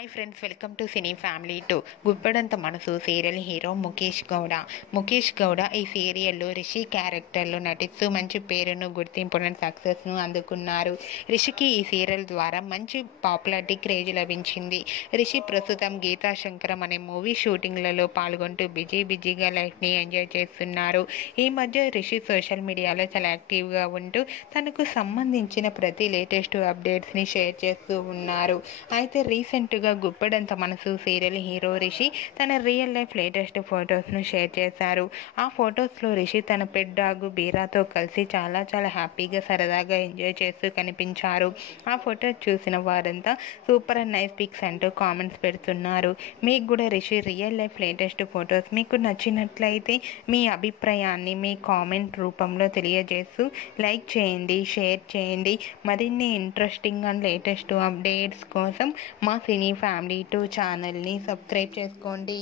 Hi friends, welcome to cine family 2. Guppedantha మనసు serial hero Mukesh Gowda ఈ సీరియల్లో రిషి క్యారెక్టర్లో నటిస్తూ మంచి పేరును, గుర్తింపును, సక్సెస్ను అందుకున్నారు. రిషికి ఈ సీరియల్ ద్వారా మంచి పాపులారిటీ, క్రేజ్ లభించింది. రిషి ప్రస్తుతం గీతా శంకరం అనే మూవీ షూటింగ్లలో పాల్గొంటూ బిజీగా లైఫ్ని ఎంజాయ్ చేస్తున్నారు. ఈ మధ్య రిషి సోషల్ మీడియాలో చాలా యాక్టివ్గా ఉంటూ తనకు సంబంధించిన ప్రతి లేటెస్ట్ అప్డేట్స్ని షేర్ చేస్తూ ఉన్నారు. అయితే రీసెంట్గా గుప్పెడంత మనసు సీరియల్ హీరో రిషి తన రియల్ లైఫ్ లేటెస్ట్ ఫొటోస్ను షేర్ చేశారు. ఆ ఫొటోస్లో రిషి తన పెట్ డాగ్ బీరాతో కలిసి చాలా హ్యాపీగా, సరదాగా ఎంజాయ్ చేస్తూ కనిపించారు. ఆ ఫొటోస్ చూసిన వారంతా సూపర్ అండ్ నైస్ పిక్స్ అంటూ కామెంట్స్ పెడుతున్నారు. మీకు కూడా Rishi real life latest photos మీకు నచ్చినట్లయితే మీ అభిప్రాయాన్ని మీ కామెంట్ రూపంలో తెలియజేస్తూ లైక్ చేయండి, షేర్ చేయండి. మరిన్ని ఇంట్రెస్టింగ్ అండ్ లేటెస్ట్ అప్డేట్స్ కోసం మా సినీ ఫ్యామిలీ 2 ఛానల్ని సబ్స్క్రైబ్ చేసుకోండి.